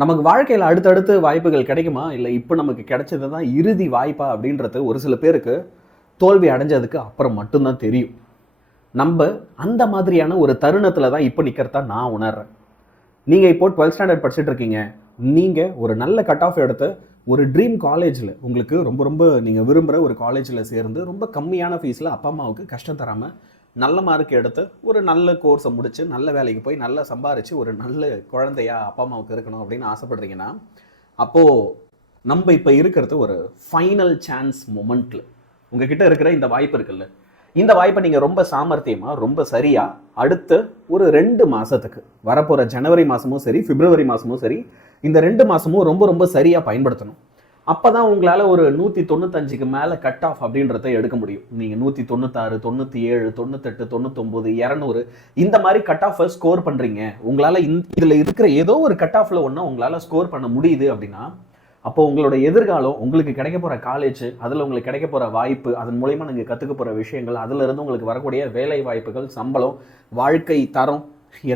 நமக்கு வாழ்க்கையில் அடுத்தடுத்து வாய்ப்புகள் கிடைக்குமா, இல்லை இப்போ நமக்கு கிடைச்சது தான் இறுதி வாய்ப்பா அப்படின்றது ஒரு சில பேருக்கு தோல்வி அடைஞ்சதுக்கு அப்புறம் மட்டும்தான் தெரியும். நம்ம அந்த மாதிரியான ஒரு தருணத்தில் தான் இப்போ நிற்கிறதா நான் உணர்றேன். நீங்கள் இப்போ 12th ஸ்டாண்டர்ட் படிச்சுட்டு இருக்கீங்க. நீங்கள் ஒரு நல்ல கட் ஆஃப் எடுத்து ஒரு ட்ரீம் காலேஜில், உங்களுக்கு ரொம்ப ரொம்ப நீங்கள் விரும்புகிற ஒரு காலேஜில் சேர்ந்து ரொம்ப கம்மியான ஃபீஸில் அப்பா அம்மாவுக்கு கஷ்டம் தராமல் நல்ல மார்க் எடுத்து ஒரு நல்ல கோர்ஸை முடித்து நல்ல வேலைக்கு போய் நல்லா சம்பாரித்து ஒரு நல்ல குழந்தையா அப்பா அம்மாவுக்கு இருக்கணும் அப்படின்னு ஆசைப்படுறீங்கன்னா, அப்போது நம்ம இப்போ இருக்கிறது ஒரு ஃபைனல் சான்ஸ் மொமெண்ட்டில் உங்ககிட்ட இருக்கிற இந்த வாய்ப்பு இருக்குல்ல, இந்த வாய்ப்பை நீங்கள் ரொம்ப சாமர்த்தியமாக ரொம்ப சரியாக அடுத்த ஒரு 2 மாதத்துக்கு, வரப்போகிற ஜனவரி மாதமும் சரி பிப்ரவரி மாதமும் சரி, இந்த 2 மாதமும் ரொம்ப ரொம்ப சரியாக பயன்படுத்தணும். அப்போ தான் உங்களால் ஒரு 195க்கு மேலே கட் ஆஃப் அப்படின்றத எடுக்க முடியும். நீங்கள் 196, 97, 98, 99, 200 இந்த மாதிரி கட் ஆஃபை ஸ்கோர் பண்ணுறீங்க. உங்களால் இதில் இருக்கிற ஏதோ ஒரு கட் ஆஃபில் ஒன்று உங்களால் ஸ்கோர் பண்ண முடியுது அப்படின்னா, அப்போ உங்களோட எதிர்காலம், உங்களுக்கு கிடைக்க போகிற காலேஜ், அதில் உங்களுக்கு கிடைக்க போகிற வாய்ப்பு, அதன் மூலயமா நீங்கள் கற்றுக்க போகிற விஷயங்கள், அதிலிருந்து உங்களுக்கு வரக்கூடிய வேலை வாய்ப்புகள், சம்பளம், வாழ்க்கை தரம்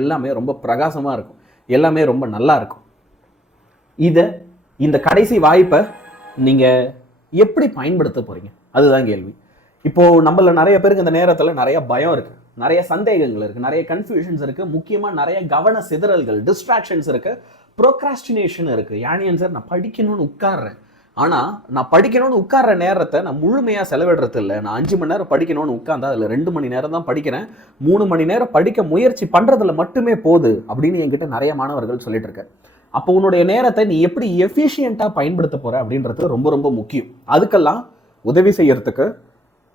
எல்லாமே ரொம்ப பிரகாசமாக இருக்கும். எல்லாமே ரொம்ப நல்லா இருக்கும். இந்த கடைசி வாய்ப்பை நீங்கள் எப்படி பயன்படுத்த போகிறீங்க, அதுதான் கேள்வி. இப்போது நம்மள நிறைய பேருக்கு இந்த நேரத்தில் நிறைய பயம் இருக்குது, நிறைய சந்தேகங்கள் இருக்குது, நிறைய கன்ஃபியூஷன்ஸ் இருக்குது, முக்கியமாக நிறைய கவன சிதறல்கள், டிஸ்ட்ராக்ஷன்ஸ் இருக்குது, ப்ரோக்ராஸ்டினேஷன் இருக்குது. யானியன் சார், நான் படிக்கணும்னு உட்கார்றேன், ஆனால் நான் படிக்கணும்னு உட்கார்ற நேரத்தை நான் முழுமையாக செலவிடுறது இல்லை. நான் 5 மணி நேரம் படிக்கணும்னு உட்கார்ந்தா அதில் 2 மணி நேரம் தான் படிக்கிறேன், 3 மணி நேரம் படிக்க முயற்சி பண்ணுறதுல மட்டுமே போகுது அப்படின்னு என்கிட்ட நிறைய மாணவர்கள் சொல்லிட்டு இருக்கேன். அப்போ உன்னுடைய நேரத்தை நீ எப்படி எஃபிஷியண்டாக பயன்படுத்த போற அப்படின்றது ரொம்ப ரொம்ப முக்கியம். அதுக்கெல்லாம் உதவி செய்யறதுக்கு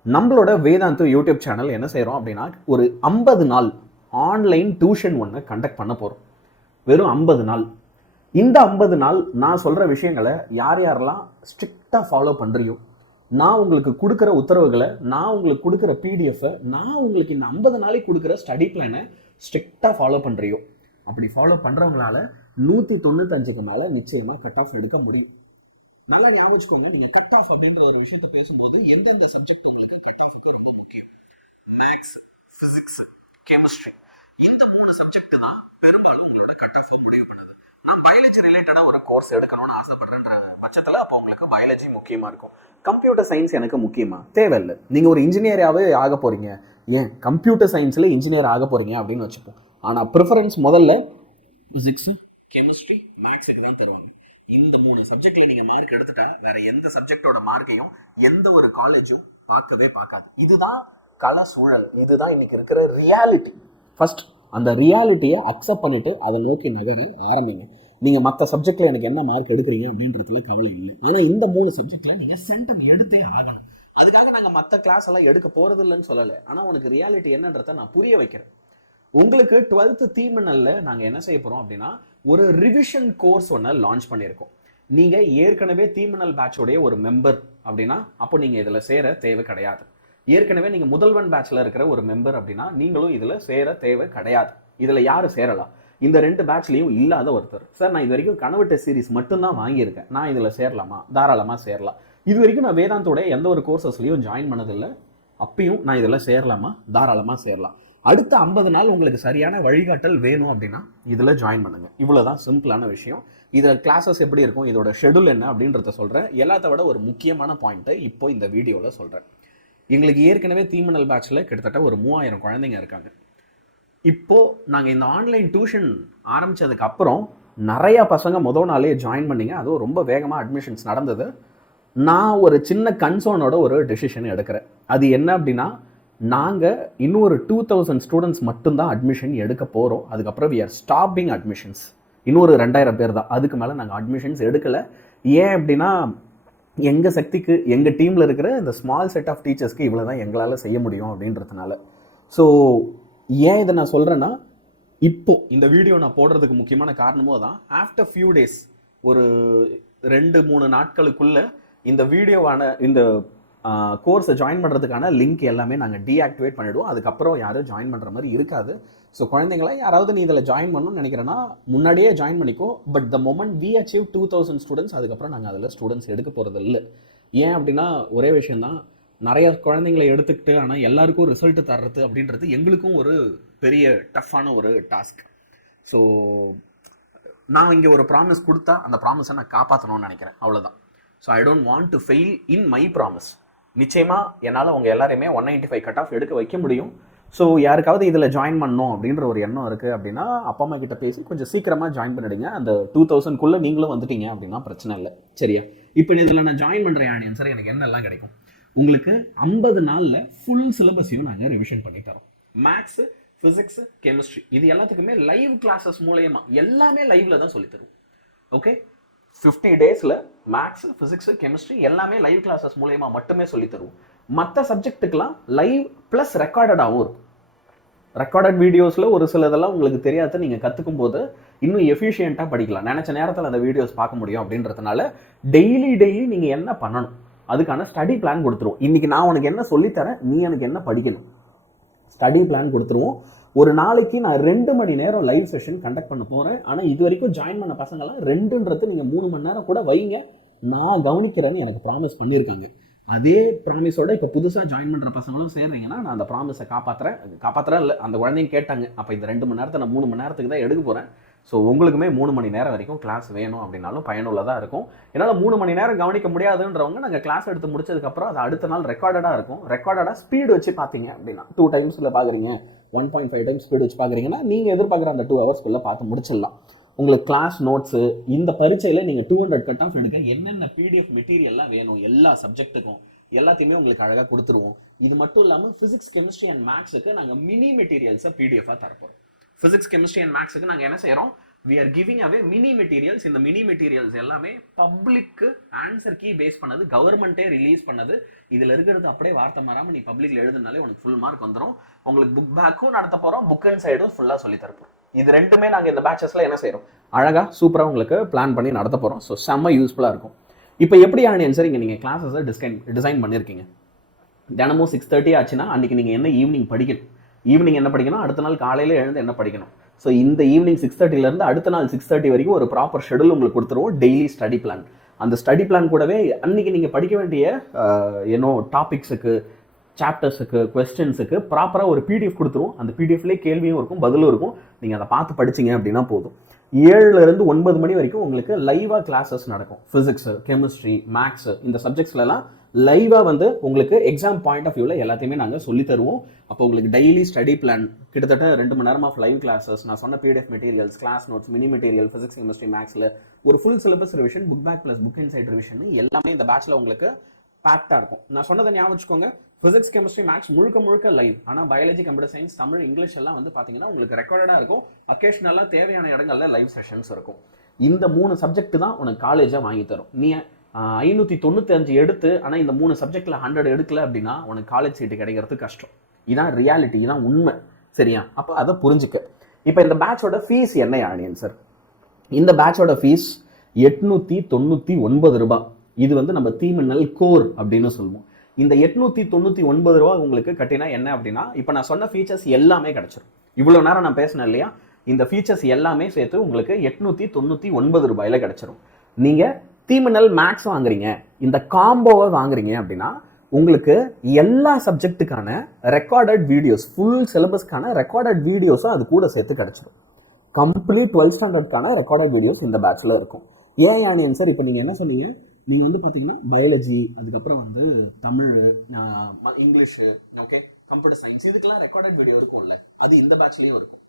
நம்மளோட வேதாந்து யூடியூப் சேனல் என்ன செய்கிறோம் அப்படின்னா, ஒரு 50 நாள் ஆன்லைன் டியூஷன் ஒன்று கண்டக்ட் பண்ண போகிறோம். வெறும் 50 நாள். இந்த 50 நாள் நான் சொல்கிற விஷயங்களை யார் யாரெல்லாம் ஸ்ட்ரிக்டாக ஃபாலோ பண்ணுறியோ, நான் உங்களுக்கு கொடுக்குற உத்தரவுகளை, நான் உங்களுக்கு கொடுக்குற பிடிஎஃப்பை, நான் உங்களுக்கு இந்த 50 நாளைக்கு கொடுக்குற ஸ்டடி பிளானை ஸ்ட்ரிக்டாக ஃபாலோ பண்ணுறியோ, அப்படி ஃபாலோ பண்ணுறவங்களால 195க்கு மேலே நிச்சயமாக கட் ஆஃப் எடுக்க முடியும். நல்லா ஞாபகம் வச்சுக்கோங்க, நீங்கள் கட் ஆஃப் அப்படின்ற ஒரு விஷயத்தை பேசும்போது எந்தெந்த சப்ஜெக்ட் உங்களுக்கு கட் ஆஃப் முக்கியம்? மேக்ஸ், ஃபிசிக்ஸ், கெமிஸ்ட்ரி, இந்த 3 சப்ஜெக்ட் தான் பெரும்பாலும் உங்களோட கட் ஆஃப் முடிவு பண்ணுது. நான் பயாலஜி ரிலேட்டடாக ஒரு கோர்ஸ் எடுக்கணும்னு ஆசைப்படுறேன்ற பட்சத்தில் அப்போ உங்களுக்கு பயாலஜி முக்கியமாக இருக்கும். கம்ப்யூட்டர் சயின்ஸ் எனக்கு முக்கியமாக தேவையில்லை. நீங்கள் ஒரு இன்ஜினியராகவே ஆக போகிறீங்க, ஏன் கம்ப்யூட்டர் சயின்ஸில் இன்ஜினியர் ஆக போகிறீங்க அப்படின்னு வச்சுப்போம். ஆனால் ப்ரிஃபரன்ஸ் முதல்ல ஃபிசிக்ஸ், கெமிஸ்ட்ரி, மேக்ஸுக்கு தான் தருவாங்க. இந்த 3 சப்ஜெக்ட்ல நீங்க மார்க் எடுத்துட்டா வேற எந்த சப்ஜெக்டோட மார்க்கையும் எந்த ஒரு காலேஜும் பார்க்கவே பார்க்காது. இதுதான் கள சூழல், இதுதான் இன்னைக்கு இருக்கிற ரியாலிட்டி. ஃபர்ஸ்ட் அந்த ரியாலிட்டியை அக்செப்ட் பண்ணிட்டு அதை நோக்கி நகர ஆரம்பிங்க. நீங்க மற்ற சப்ஜெக்ட்ல எனக்கு என்ன மார்க் எடுக்கிறீங்க அப்படின்றதுல கவலை இல்லை, ஆனா இந்த 3 சப்ஜெக்ட்ல நீங்க சென்டம் எடுத்தே ஆகணும். அதுக்காக நாங்க மற்ற கிளாஸ் எல்லாம் எடுக்க போறது இல்லைன்னு சொல்லலை, ஆனா உனக்கு ரியாலிட்டி என்னன்றதை நான் புரிய வைக்கிறேன். உங்களுக்கு 12th தீமனல்ல நாங்கள் என்ன செய்ய போகிறோம் அப்படின்னா, ஒரு ரிவிஷன் கோர்ஸ் ஒன்று லான்ச் பண்ணியிருக்கோம். நீங்கள் ஏற்கனவே தீமனல் பேட்சோடைய ஒரு மெம்பர் அப்படின்னா அப்போ நீங்கள் இதில் சேர தேவை கிடையாது. ஏற்கனவே நீங்கள் முதல்வன் பேட்சில் இருக்கிற ஒரு மெம்பர் அப்படின்னா நீங்களும் இதில் சேர தேவை கிடையாது. இதில் யார் சேரலாம்? இந்த 2 பேட்ச்லையும் இல்லாத ஒருத்தர், சார் நான் இது வரைக்கும் கனவு டெஸ்ட் சீரிஸ் மட்டும்தான் வாங்கியிருக்கேன், நான் இதில் சேரலாமா? தாராளமாக சேரலாம். இது வரைக்கும் நான் வேதாந்தோட எந்த ஒரு கோர்சஸ்லையும் ஜாயின் பண்ணதில்லை, அப்பயும் நான் இதில் சேரலாமா? தாராளமாக சேரலாம். அடுத்த 50 நாள் உங்களுக்கு சரியான வழிகாட்டல் வேணும் அப்படின்னா இதில் ஜாயின் பண்ணுங்க. இவ்வளோதான் சிம்பிளான விஷயம். இதில் கிளாஸஸ் எப்படி இருக்கும், இதோட ஷெடியூல் என்ன அப்படின்றத சொல்கிறேன். எல்லாத்த விட ஒரு முக்கியமான பாயிண்ட்டை இப்போ இந்த வீடியோவில் சொல்கிறேன். எங்களுக்கு ஏற்கனவே தீமனல் பேட்சில் கிட்டத்தட்ட ஒரு 3000 குழந்தைங்க இருக்காங்க. இப்போது நாங்கள் இந்த ஆன்லைன் டியூஷன் ஆரம்பித்ததுக்கு அப்புறம் நிறைய பசங்க முதல் நாளே ஜாயின் பண்ணிங்க. அதுவும் ரொம்ப வேகமாக அட்மிஷன்ஸ் நடந்தது. நான் ஒரு சின்ன கன்சர்னோட ஒரு டெசிஷன் எடுக்கிறேன். அது என்ன அப்படின்னா, நாங்கள் இன்னொரு 2000 ஸ்டூடெண்ட்ஸ் மட்டும்தான் அட்மிஷன் எடுக்க போகிறோம். அதுக்கப்புறம் வி ஆர் ஸ்டாப்பிங் அட்மிஷன்ஸ். இன்னொரு 2000 பேர் தான், அதுக்கு மேலே நாங்கள் அட்மிஷன்ஸ் எடுக்கலை. ஏன் அப்படின்னா, எங்கள் சக்திக்கு எங்கள் டீமில் இருக்கிற இந்த ஸ்மால் செட் ஆஃப் டீச்சர்ஸ்க்கு இவ்வளோ தான் எங்களால் செய்ய முடியும் அப்படின்றதுனால. ஸோ ஏன் இதை நான் சொல்கிறேன்னா, இப்போது இந்த வீடியோ நான் போடுறதுக்கு முக்கியமான காரணமும் தான். ஆஃப்டர் ஃபியூ டேஸ், ஒரு 2-3 நாட்களுக்குள்ளே இந்த வீடியோவான இந்த கோர்ஸை ஜாயின் பண்ணுறதுக்கான லிங்க் எல்லாமே நாங்கள் டீஆக்டிவேட் பண்ணிவிடுவோம். அதுக்கப்புறம் யாரும் ஜாயின் பண்ணுற மாதிரி இருக்காது. ஸோ குழந்தைங்களா யாராவது நீ இதில் ஜாயின் பண்ணணும்னு நினைக்கிறேன்னா முன்னாடியே ஜாயின் பண்ணிக்கோ. But the moment we achieve 2000 students, அதுக்கப்புறம் நாங்கள் அதில் ஸ்டூடெண்ட்ஸ் எடுக்க போகிறது இல்லை. ஏன் அப்படின்னா, ஒரே விஷயந்தான், நிறைய குழந்தைங்களை எடுத்துக்கிட்டு ஆனால் எல்லாருக்கும் ரிசல்ட் தர்றது அப்படின்றது எங்களுக்கும் ஒரு பெரிய டஃப்பான ஒரு டாஸ்க். ஸோ நான் இங்கே ஒரு ப்ராமிஸ் கொடுத்தா அந்த ப்ராமிஸை நான் காப்பாற்றணும்னு நினைக்கிறேன், அவ்வளோதான். So I don't want to fail in my promise. நிச்சயமாக என்னால் உங்கள் எல்லாரையுமே 195 கட் ஆஃப் எடுக்க வைக்க முடியும். ஸோ யாருக்காவது இதில் ஜாயின் பண்ணணும் அப்படின்ற ஒரு எண்ணம் இருக்குது அப்படின்னா அப்பா அம்மா கிட்ட பேசி கொஞ்சம் சீக்கிரமாக ஜாயின் பண்ணிடுங்க. அந்த 2000க்குள்ளே நீங்களும் வந்துட்டீங்க அப்படின்னா பிரச்சனை இல்லை, சரியா? இப்போ இதில் நான் ஜாயின் பண்ணுறேன் ஆனியன் சார், எனக்கு என்னெல்லாம் கிடைக்கும்? உங்களுக்கு 50 நாளில் ஃபுல் சிலபஸையும் நாங்கள் ரிவிஷன் பண்ணி தரோம். மேக்ஸு, ஃபிசிக்ஸ், கெமிஸ்ட்ரி இது எல்லாத்துக்குமே லைவ் கிளாஸஸ் மூலயமா எல்லாமே லைவ்ல தான் சொல்லி தருவோம். ஓகே, 50 டேஸில் மேக்ஸ், ஃபிசிக்ஸ், கெமிஸ்ட்ரி எல்லாமே லைவ் கிளாஸஸ் மூலயமா மட்டுமே சொல்லி தருவோம். மற்ற சப்ஜெக்ட்டுக்கெலாம் லைவ் ப்ளஸ் ரெக்கார்டடாகவும் இருக்கும். ரெக்கார்டட் வீடியோஸில் ஒரு சில இதெல்லாம் உங்களுக்கு தெரியாத நீங்கள் கற்றுக்கும் போது இன்னும் எஃபிஷியண்ட்டாக படிக்கலாம், நினச்ச நேரத்தில் அந்த வீடியோஸ் பார்க்க முடியும். அப்படின்றதுனால டெய்லி நீங்கள் என்ன பண்ணணும் அதுக்கான ஸ்டடி பிளான் கொடுத்துருவோம். இன்றைக்கி நான் உனக்கு என்ன சொல்லித்தரேன், நீ எனக்கு என்ன படிக்கணும், ஸ்டடி பிளான் கொடுத்துருவோம். ஒரு நாளைக்கு நான் 2 மணி நேரம் லைவ் செஷன் கண்டக்ட் பண்ண போகிறேன். ஆனால் இது வரைக்கும் ஜாயின் பண்ண பசங்களாம் 2ன்றது நீங்கள் 3 மணி நேரம் கூட வைங்க, நான் கவனிக்கிறேன்னு எனக்கு ப்ராமிஸ் பண்ணியிருக்காங்க. அதே ப்ராமிஸோட இப்போ புதுசாக ஜாயின் பண்ணுற பசங்களும் சேர்றீங்கன்னா நான் அந்த ப்ராமிஸை காப்பாற்றுறேன் இல்லை. அந்த குழந்தைங்க கேட்டாங்க, அப்போ இந்த 2 மணி நேரத்தை நான் 3 மணி நேரத்துக்கு தான் எடுக்க போகிறேன். ஸோ உங்களுக்குமே 3 மணி நேரம் வரைக்கும் கிளாஸ் வேணும் அப்படின்னாலும் பயனுள்ளதாக இருக்கும். என்னால் 3 மணி நேரம் கவனிக்க முடியாதுன்றவங்க நாங்கள் கிளாஸ் எடுத்து முடிச்சதுக்கப்புறம் அது அடுத்த நாள் ரெக்கார்டடாக இருக்கும். ரெக்கார்டடாக ஸ்பீடு வச்சு பார்த்தீங்க அப்படின்னா 2 டைம்ஸில் பார்க்குறீங்க, 1.5 டைம்ஸ் ஸ்பீடு வச்சு பார்க்குறீங்கன்னா நீங்கள் எதிர்பார்க்குற அந்த 2 ஹவர்ஸ்க்குள்ளே பார்த்து முடிச்சிடலாம். உங்களுக்கு கிளாஸ் நோட்ஸு, இந்த பரீட்சையில் நீங்கள் 200 கட் ஆஃப் எடுக்க என்னென்ன PDF மெட்டீரியல்லாம் வேணும் எல்லா சப்ஜெக்ட்டுக்கும் எல்லாத்தையுமே உங்களுக்கு அழகாக கொடுத்துருவோம். இது மட்டும் இல்லாமல் ஃபிசிக்ஸ், கெமிஸ்ட்ரி அண்ட் மேக்ஸுக்கு நாங்கள் மினி மெட்டீரியல்ஸை PDF-ஆக தரப்போம். ஃபிசிக்ஸ், கெமிஸ்ட்ரி அண்ட் மேக்ஸுக்கு நாங்கள் என்ன செய்கிறோம், we are giving away mini materials. இந்த மினி மெட்டீரியல்ஸ் எல்லாமே பப்ளிக்கு ஆன்சர் கீ பேஸ் பண்ணது, கவர்மெண்ட்டே ரிலீஸ் பண்ணது. இதில் இருக்கிறது அப்படியே வார்த்தை மாறாமல் நீ பப்ளிக்ல எழுதுனாலே உனக்கு ஃபுல் மார்க் வந்துடும். உங்களுக்கு புக் பேக்கும் நடத்த போகிறோம், புக் அண்ட் சைடும் ஃபுல்லாக சொல்லி தரப்போம். இது ரெண்டுமே நாங்கள் இந்த பேட்சஸில் என்ன செய்கிறோம், அழகாக சூப்பராக உங்களுக்கு பிளான் பண்ணி நடத்த போகிறோம். ஸோ செம்ம யூஸ்ஃபுல்லாக இருக்கும். இப்போ எப்படி ஆனியன் சார் இங்கே நீங்கள் கிளாஸஸை டிசைன் பண்ணியிருக்கீங்க, தினமும் 6:30 ஆச்சுன்னா அன்றைக்கி நீங்கள் என்ன ஈவினிங் படிக்கணும், ஈவினிங் என்ன படிக்கணும், அடுத்த நாள் காலையில் எழுந்து என்ன படிக்கணும். ஸோ இந்த ஈவினிங் 6:30லேருந்து அடுத்த நாள் 6:30 வரைக்கும் ஒரு ப்ராப்பர் ஷெடியூல் உங்களுக்கு கொடுத்துருவோம், டெய்லி ஸ்டடி பிளான். அந்த ஸ்டடி பிளான் கூடவே அன்றைக்கி நீங்கள் படிக்க வேண்டிய டாபிக்ஸுக்கு, சாப்டர்ஸுக்கு, கொஸ்டின்ஸுக்கு ப்ராப்பராக ஒரு PDF கொடுத்துருவோம். அந்த PDFலேயே கேள்வியும் இருக்கும், பதிலும் இருக்கும். நீங்கள் அதை பார்த்து படிச்சிங்க அப்படின்னா போதும். 7லேருந்து 9 மணி வரைக்கும் உங்களுக்கு லைவாக கிளாஸஸ் நடக்கும். ஃபிசிக்ஸு, கெமிஸ்ட்ரி, மேக்ஸு இந்த சப்ஜெக்ட்ஸ்லாம் லைவாக வந்து உங்களுக்கு எக்ஸாம் பாயிண்ட் ஆஃப் வியூவில் எல்லாத்தையுமே நாங்கள் சொல்லி தருவோம். அப்போ உங்களுக்கு டெய்லி ஸ்டடி பிளான் கிட்டத்தட்ட 2 மணி நேரம் ஆஃப் லைவ் கிளாஸஸ், நான் சொன்ன PDF materials, class notes, mini material, physics, chemistry, மேக்ஸில் ஒரு full syllabus revision, book back plus book inside revision எல்லாமே இந்த பேட்சில் உங்களுக்கு பேக்டாக இருக்கும். நான் சொன்னதை ஞாபகம் வச்சுக்கோங்க, ஃபிசிக்ஸ், கெமிஸ்ட்ரி, மேக்ஸ் முழுக்க லைவ். ஆனால் biology, computer science, Tamil, English எல்லாம் வந்து பார்த்தீங்கன்னா உங்களுக்கு ரெக்கார்டடாக இருக்கும். அக்கேஷனலாக தேவையான இடங்கள்ல லைவ் செஷன்ஸ் இருக்கும். இந்த 3 சப்ஜெக்ட் தான் உனக்கு காலேஜாக வாங்கி தரும். நீ 595 எடுத்து ஆனால் இந்த 3 சப்ஜெக்டில் 100 எடுக்கல அப்படின்னா உனக்கு காலேஜ் சீட்டு கிடைக்கிறது கஷ்டம். இதான் ரியாலிட்டி, இதான் உண்மை, சரியா? அப்போ அதை புரிஞ்சுக்க. இப்போ இந்த பேட்சோட ஃபீஸ் என்ன ஆனியன் சார்? இந்த பேட்சோட ஃபீஸ் 899 ரூபாய். இது வந்து நம்ம தீமின்னல் கோர் அப்படின்னு சொல்லுவோம். இந்த 899 ரூபா உங்களுக்கு கட்டினா என்ன அப்படின்னா, இப்போ நான் சொன்ன ஃபீச்சர்ஸ் எல்லாமே கிடைச்சிடும். இவ்வளோ நேரம் நான் பேசினேன் இல்லையா, இந்த ஃபீச்சர்ஸ் எல்லாமே சேர்த்து உங்களுக்கு 899 ரூபாயில கிடைச்சிடும். நீங்கள் தீமின்னல் மேக்ஸ் வாங்குறீங்க, இந்த காம்போவை வாங்குறீங்க அப்படின்னா உங்களுக்கு எல்லா சப்ஜெக்ட்டுக்கான ரெக்கார்டட் வீடியோஸ், ஃபுல் சிலபஸ்க்கான ரெக்கார்டட் வீடியோஸும் அது கூட சேர்த்து கிடைச்சிடும். கம்ப்ளீட் 12th ஸ்டாண்டர்ட்கான ரெக்கார்டட் வீடியோஸ் இந்த பேட்சில் இருக்கும். ஏன் ஆனியன் சார் இப்போ நீங்கள் என்ன சொன்னீங்க, நீங்கள் வந்து பார்த்தீங்கன்னா பயாலஜி, அதுக்கப்புறம் வந்து Tamil, English, okay, computer science இதுக்கெல்லாம் ரெக்கார்டட் வீடியோ இருக்கும்ல, அது இந்த பேட்ச்லேயும் இருக்கும்,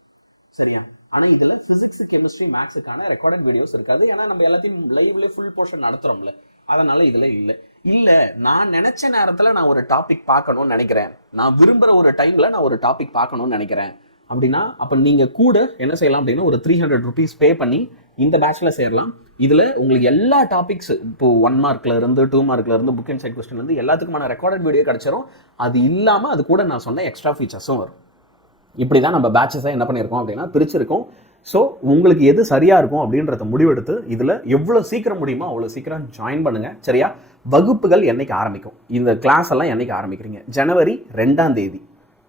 சரியா? ஆனால் இதில் ஃபிசிக்ஸ், கெமிஸ்ட்ரி, மேக்ஸுக்கான ரெக்கார்டட் வீடியோஸ் இருக்காது. ஏன்னா நம்ம எல்லாத்தையும் லைவ்ல ஃபுல் போர்ஷன் நடத்துகிறோம்ல, அதனால இதில் இல்லை. நான் நினச்ச நேரத்தில் நான் ஒரு டாபிக் பார்க்கணும்னு நினைக்கிறேன், நான் விரும்புகிற ஒரு டைமில் நான் ஒரு டாபிக் பார்க்கணும்னு நினைக்கிறேன் அப்படின்னா அப்போ நீங்கள் கூட என்ன செய்யலாம் அப்படின்னா ஒரு 300 rupees பே பண்ணி இந்த பேட்சில் சேரலாம். இதில் உங்களுக்கு எல்லா டாபிக்ஸ், இப்போ 1 மார்க்ல இருந்து 2 மார்க்ல இருந்து புக் அண்ட் சைட் கொஸ்டின்லேருந்து எல்லாத்துக்குமான ரெக்கார்டட் வீடியோ கிடைச்சிரும். அது இல்லாமல் அது கூட நான் சொன்ன எக்ஸ்ட்ரா ஃபீச்சர்ஸும் வரும். இப்படி தான் நம்ம பேட்சஸை என்ன பண்ணியிருக்கோம் அப்படின்னா பிரிச்சிருக்கோம். ஸோ உங்களுக்கு எது சரியாக இருக்கும் அப்படின்றத முடிவெடுத்து இதில் எவ்வளோ சீக்கிரம் முடியுமோ அவ்வளோ சீக்கிரம் ஜாயின் பண்ணுங்கள், சரியா? வகுப்புகள் என்னைக்கு ஆரம்பிக்கும், இந்த கிளாஸ் எல்லாம் என்னைக்கு ஆரம்பிக்கிறீங்க? ஜனவரி 2ஆம் தேதி.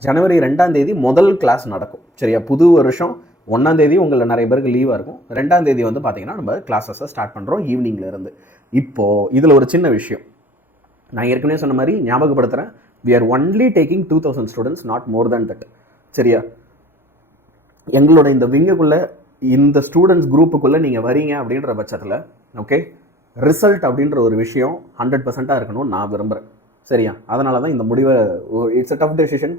ஜனவரி 2ஆம் தேதி முதல் கிளாஸ் நடக்கும், சரியா? புது வருஷம் 1ஆம் தேதி உங்களை நிறைய பேருக்கு லீவாக இருக்கும். 2ஆம் தேதி வந்து பார்த்தீங்கன்னா நம்ம கிளாஸஸை ஸ்டார்ட் பண்ணுறோம் ஈவினிங்லேருந்து. இப்போது இதில் ஒரு சின்ன விஷயம் நான் ஏற்கனவே சொன்ன மாதிரி ஞாபகப்படுத்துகிறேன். we are only taking 2000 students, not more than that, சரியா? எங்களோட இந்த விங்குக்குள்ளே இந்த ஸ்டூடெண்ட்ஸ் குரூப்புக்குள்ளே நீங்கள் வரீங்க அப்படின்ற பட்சத்தில் ஓகே, ரிசல்ட் அப்படின்ற ஒரு விஷயம் 100% இருக்கணும்னு நான் விரும்புகிறேன். சரியா? அதனால தான் இந்த முடிவை, it's a tough decision,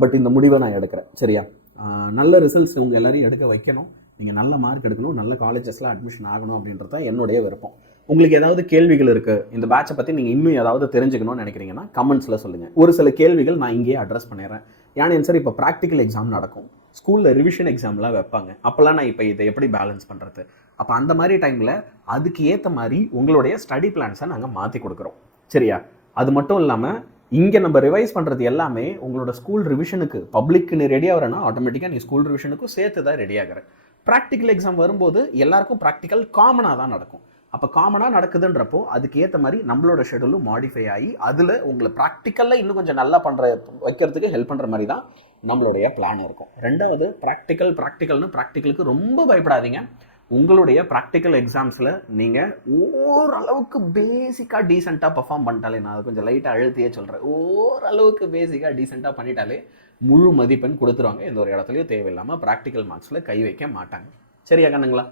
but இந்த முடிவை நான் எடுக்கிறேன். சரியா? நல்ல ரிசல்ட்ஸ் உங்கள் எல்லாரையும் எடுக்க வைக்கணும், நீங்கள் நல்ல மார்க் எடுக்கணும், நல்ல காலேஜஸில் அட்மிஷன் ஆகணும் அப்படின்றது தான் என்னுடைய விருப்பம். உங்களுக்கு ஏதாவது கேள்விகள் இருக்குது, இந்த பேட்சை பற்றி நீங்கள் இன்னும் ஏதாவது தெரிஞ்சுக்கணும்னு நினைக்கிறீங்கன்னா கமெண்ட்ஸில் சொல்லுங்கள். ஒரு சில கேள்விகள் நான் இங்கேயே அட்ரஸ் பண்ணிடுறேன். ஏன்னா சார் இப்போ ப்ராக்டிக்கல் எக்ஸாம் நடக்கும், ஸ்கூலில் ரிவிஷன் எக்ஸாம்லாம் வைப்பாங்க, அப்போல்லாம் நான் இப்போ இதை எப்படி பேலன்ஸ் பண்ணுறது? அப்போ அந்த மாதிரி டைமில் அதுக்கு ஏற்ற மாதிரி உங்களுடைய ஸ்டடி பிளான்ஸை நாங்கள் மாற்றி கொடுக்குறோம். சரியா? அது மட்டும் இல்லாமல் இங்கே நம்ம ரிவைஸ் பண்ணுறது எல்லாமே உங்களோட ஸ்கூல் ரிவிஷனுக்கு, பப்ளிக்கு நீ ரெடி ஆகிறனா ஆட்டோமேட்டிக்காக நீ ஸ்கூல் ரிவிஷனுக்கும் சேர்த்து தான் ரெடி ஆகிற. ப்ராக்டிக்கல் எக்ஸாம் வரும்போது எல்லாருக்கும் ப்ராக்டிக்கல் காமனாக தான் நடக்கும். அப்போ காமனாக நடக்குதுன்றப்போ அதுக்கு ஏற்ற மாதிரி நம்மளோட ஷெடியூலும் மாடிஃபை ஆகி அதில் உங்களை ப்ராக்டிக்கலில் இன்னும் கொஞ்சம் நல்லா வைக்கிறதுக்கு ஹெல்ப் பண்ணுற மாதிரி தான் நம்மளுடைய பிளான் இருக்கும். ரெண்டாவது, ப்ராக்டிக்கலுக்கு ரொம்ப பயப்படாதீங்க. உங்களுடைய ப்ராக்டிக்கல் எக்ஸாம்ஸில் நீங்கள் ஓரளவுக்கு பேசிக்காக டீசெண்டாக பர்ஃபார்ம் பண்ணிட்டாலே, நான் அதை கொஞ்சம் லைட்டாக அழுத்தியே சொல்கிறேன், ஓரளவுக்கு பேசிக்காக டீசெண்டாக பண்ணிட்டாலே முழு மதிப்பெண் கொடுத்துருவாங்க. எந்த ஒரு இடத்துலையும் தேவையில்லாமல் ப்ராக்டிக்கல் மார்க்ஸில் கை வைக்க மாட்டாங்க. சரியா கண்ணுங்களா?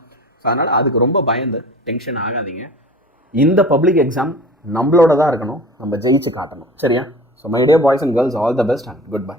ஸோ அதனால் அதுக்கு ரொம்ப பயந்து டென்ஷன் ஆகாதீங்க. இந்த பப்ளிக் எக்ஸாம் நம்மளோட தான் இருக்கணும், நம்ம ஜெயிச்சு காட்டணும். சரியா? So my dear boys and girls, all the best and good bye.